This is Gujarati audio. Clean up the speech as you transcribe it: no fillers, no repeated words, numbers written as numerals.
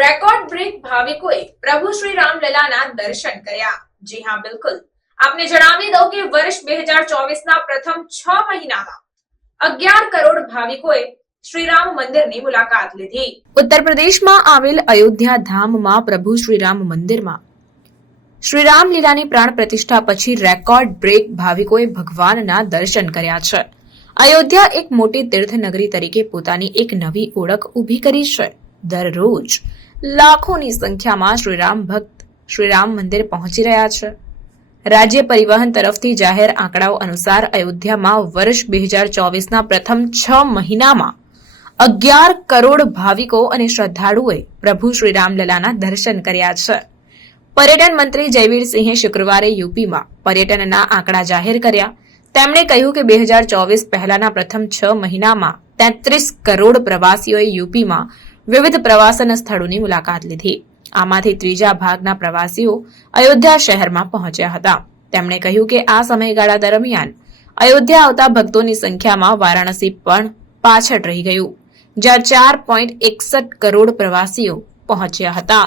રેકોર્ડ બ્રેક ભાવિકોએ પ્રભુ શ્રી રામલલાના દર્શન કર્યા। જી હા, બિલકુલ આપને જણાવી દઉં કે વર્ષ 2024ના પ્રથમ 6 મહિનામાં 11 કરોડ ભાવિકોએ શ્રીરામ મંદિરની મુલાકાત લીધી। ઉત્તર પ્રદેશમાં આવેલ અયોધ્યા ધામમાં પ્રભુ શ્રીરામ મંદિરમાં શ્રીરામ લીલાની પ્રાણ પ્રતિષ્ઠા પછી રેકોર્ડ બ્રેક ભાવિકોએ ભગવાનના દર્શન કર્યા છે। અયોધ્યા એક મોટી તીર્થનગરી તરીકે પોતાની એક નવી ઓળખ ઊભી કરી છે। દરરોજ લાખોની સંખ્યામાં શ્રીરામ ભક્ત શ્રીરામ મંદિર પહોંચી રહ્યા છે। રાજ્ય પરિવહન તરફથી જાહેર આંકડાઓ અનુસાર અયોધ્યામાં વર્ષ 2024ના પ્રથમ 6 મહિનામાં 11 કરોડ ભાવિકો અને શ્રદ્ધાળુઓએ પ્રભુ શ્રીરામલલાના દર્શન કર્યા છે। પર્યટન મંત્રી જયવીરસિંહે શુક્રવારે યુપીમાં પર્યટનના આંકડા જાહેર કર્યા। તેમણે કહ્યું કે 2024 પહેલાના પ્રથમ 6 મહિનામાં 33 કરોડ પ્રવાસીઓએ યુપીમાં વિવિધ પ્રવાસન સ્થળોની મુલાકાત લીધી। આમાંથી ત્રીજા ભાગના પ્રવાસીઓ અયોધ્યા શહેરમાં પહોંચ્યા હતા। તેમણે કહ્યું કે આ સમયગાળા દરમિયાન અયોધ્યા આવતા ભક્તોની સંખ્યામાં વારાણસી પણ પાછળ રહી ગયું, જ્યાં 4.61 કરોડ પ્રવાસીઓ પહોંચ્યા હતા।